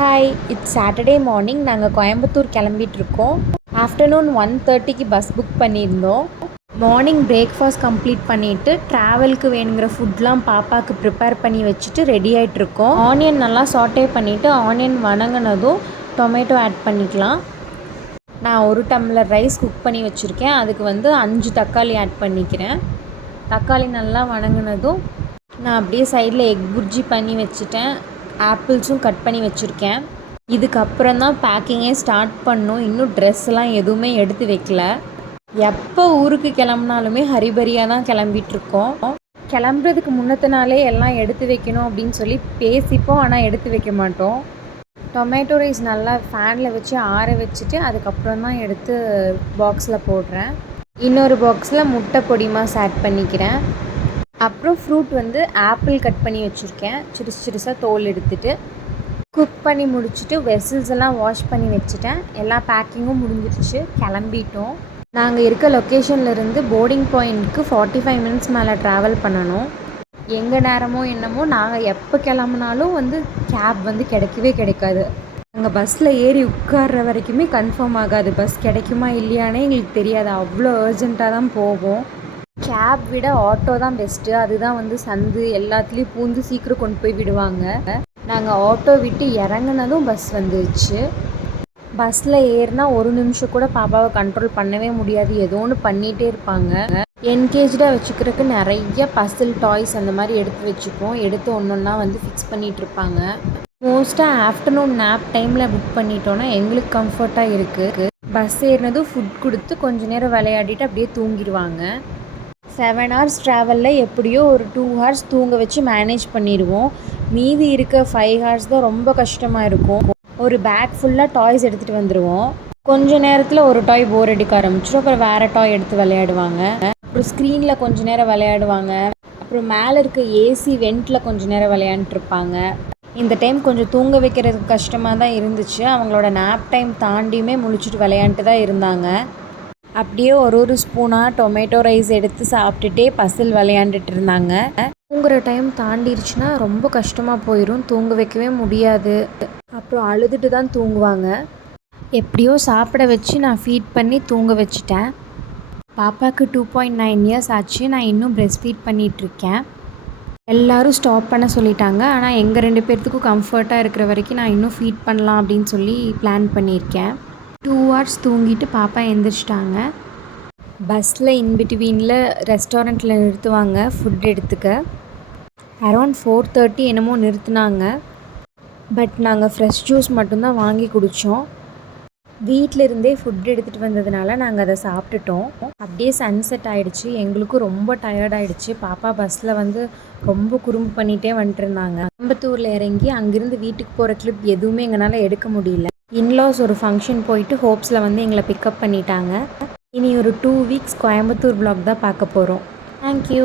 Hi, it's Saturday morning. நாங்கள் Coimbatore கிளம்பிட்டுருக்கோம். Afternoon 1:30க்கு bus book பண்ணியிருந்தோம். Morning breakfast complete பண்ணிவிட்டு ட்ராவலுக்கு வேணுங்கிற ஃபுட்லாம் பாப்பாவுக்கு ப்ரிப்பேர் பண்ணி வச்சுட்டு ரெடி ஆகிட்ருக்கோம். ஆனியன் நல்லா சாட்டே பண்ணிவிட்டு ஆனியன் வணங்கினதும் டொமேட்டோ ஆட் பண்ணிக்கலாம். நான் 1 டம்ளர் ரைஸ் குக் பண்ணி வச்சுருக்கேன். அதுக்கு 5 தக்காளி ஆட் பண்ணிக்கிறேன். தக்காளி நல்லா வணங்கினதும் நான் அப்படியே சைடில் எக் புர்ஜி பண்ணி வச்சுட்டேன். ஆப்பிள்ஸும் கட் பண்ணி வச்சுருக்கேன். இதுக்கப்புறம் தான் பேக்கிங்கே ஸ்டார்ட் பண்ணோம். இன்னும் ட்ரெஸ்லாம் எதுவுமே எடுத்து வைக்கல. எப்போ ஊருக்கு கிளம்புனாலுமே ஹரிபரியாக தான் கிளம்பிகிட்ருக்கோம். கிளம்புறதுக்கு முன்னத்த நாளே எல்லாம் எடுத்து வைக்கணும் அப்படின்னு சொல்லி பேசிப்போம், ஆனால் எடுத்து வைக்க மாட்டோம். டொமேட்டோ ரைஸ் நல்லா ஃபேனில் வச்சு ஆற வச்சுட்டு அதுக்கப்புறம் தான் எடுத்து பாக்ஸில் போடுறேன். இன்னொரு பாக்ஸில் முட்டை பொடி மாஸ் ஆட் பண்ணிக்கிறேன். அப்புறம் ஃப்ரூட் ஆப்பிள் கட் பண்ணி வச்சுருக்கேன். சிறுசாக தோல் எடுத்துகிட்டு குக் பண்ணி முடிச்சுட்டு வெசில்ஸ் எல்லாம் வாஷ் பண்ணி வச்சுட்டேன். எல்லா பேக்கிங்கும் முடிஞ்சிருச்சு. கிளம்பிட்டோம். நாங்கள் இருக்க லொக்கேஷன்லேருந்து போர்டிங் பாயிண்ட்க்கு 45 மினிட்ஸ் மேலே ட்ராவல் பண்ணணும். எங்கள் நேரமோ என்னமோ நாங்கள் எப்போ கிளம்புனாலும் கேப் கிடைக்கவே கிடைக்காது. நாங்கள் பஸ்ஸில் ஏறி உட்கார்ற வரைக்குமே கன்ஃபார்ம் ஆகாது. பஸ் கிடைக்குமா இல்லையானே எங்களுக்கு தெரியாது. அவ்வளோ அர்ஜெண்ட்டாக தான் போவோம். கேப் விட ஆட்டோ தான் பெஸ்ட்டு. அதுதான் சந்து எல்லாத்துலேயும் பூந்து சீக்கிரம் கொண்டு போய் விடுவாங்க. நாங்கள் ஆட்டோ விட்டு இறங்குனதும் பஸ் வந்துருச்சு. பஸ்ஸில் ஏறினா ஒரு நிமிஷம் கூட பாப்பாவை கண்ட்ரோல் பண்ணவே முடியாது. ஏதோ ஒன்று பண்ணிகிட்டே இருப்பாங்க. என்கேஜாக வச்சுக்கிறதுக்கு நிறைய பசில் டாய்ஸ் அந்த மாதிரி எடுத்து வச்சுப்போம். எடுத்து ஒன்று ஒன்றா ஃபிக்ஸ் பண்ணிகிட்ருப்பாங்க. மோஸ்ட்டாக ஆஃப்டர்நூன் நேப் டைமில் புக் பண்ணிட்டோன்னா எங்களுக்கு கம்ஃபர்ட்டாக இருக்குது. பஸ் ஏறினதும் ஃபுட் கொடுத்து கொஞ்சம் நேரம் விளையாடிட்டு அப்படியே தூங்கிடுவாங்க. 7 hours ட்ராவலில் எப்படியோ ஒரு 2 hours தூங்க வச்சு மேனேஜ் பண்ணிடுவோம். மீதி இருக்க 5 hours தான் ரொம்ப கஷ்டமாக இருக்கும். ஒரு பேக் ஃபுல்லாக டாய்ஸ் எடுத்துகிட்டு வந்துடுவோம். கொஞ்சம் நேரத்தில் ஒரு டாய் போர் அடிக்க ஆரம்பிச்சிடும். அப்புறம் வேறு டாய் எடுத்து விளையாடுவாங்க. அப்புறம் ஸ்க்ரீனில் கொஞ்சம் நேரம் விளையாடுவாங்க. அப்புறம் மேலே இருக்க ஏசி வெண்ட்டில் கொஞ்சம் நேரம் விளையாண்டுருப்பாங்க. இந்த டைம் கொஞ்சம் தூங்க வைக்கிறதுக்கு கஷ்டமாக தான் இருந்துச்சு. அவங்களோட நேப் டைம் தாண்டியுமே முழிச்சிட்டு விளையாண்டுட்டு தான் இருந்தாங்க. அப்படியே ஒரு ஸ்பூனாக டொமேட்டோ ரைஸ் எடுத்து சாப்பிட்டுட்டே பசில் விளையாண்டுட்டு இருந்தாங்க. தூங்குற டைம் தாண்டிடுச்சுன்னா ரொம்ப கஷ்டமாக போயிடும். தூங்க வைக்கவே முடியாது. அப்புறம் அழுதுட்டு தான் தூங்குவாங்க. எப்படியோ சாப்பிட வச்சு நான் ஃபீட் பண்ணி தூங்க வச்சுட்டேன். பாப்பாவுக்கு 2.9 years ஆச்சு. நான் இன்னும் ப்ரெஸ்ட் ஃபீட் பண்ணிகிட்ருக்கேன். எல்லோரும் ஸ்டாப் பண்ண சொல்லிட்டாங்க. ஆனால் எங்கள் 2 பேர்த்துக்கும் கம்ஃபர்ட்டாக இருக்கிற வரைக்கும் நான் இன்னும் ஃபீட் பண்ணலாம் அப்படின்னு சொல்லி பிளான் பண்ணியிருக்கேன். 2 hours தூங்கிட்டு பாப்பா எழுந்திரிச்சிட்டாங்க. பஸ்ஸில் இன்பிட்வீனில் ரெஸ்டாரண்ட்டில் நிறுத்துவாங்க ஃபுட் எடுத்துக்க. அரௌண்ட் 4:30 என்னமோ நிறுத்துனாங்க. பட் நாங்கள் ஃப்ரெஷ் ஜூஸ் மட்டும்தான் வாங்கி குடித்தோம். வீட்டிலிருந்தே ஃபுட் எடுத்துகிட்டு வந்ததுனால நாங்கள் அதை சாப்பிட்டுட்டோம். அப்படியே சன்செட் ஆகிடுச்சு. எங்களுக்கும் ரொம்ப டயர்டாகிடுச்சு. பாப்பா பஸ்ஸில் ரொம்ப குறும்பு பண்ணிகிட்டே வந்துட்டுருந்தாங்க. கோயம்புத்தூரில் இறங்கி அங்கேருந்து வீட்டுக்கு போகிற கிளிப் எதுவுமே எங்களால் எடுக்க முடியல. இன்லாஸ் ஒரு ஃபங்க்ஷன் போயிட்டு ஹோப்ஸில் எங்களை பிக்கப் பண்ணிட்டாங்க. இனி ஒரு 2 weeks கோயம்புத்தூர் vlog தான் பார்க்க போகிறோம். தேங்க்யூ.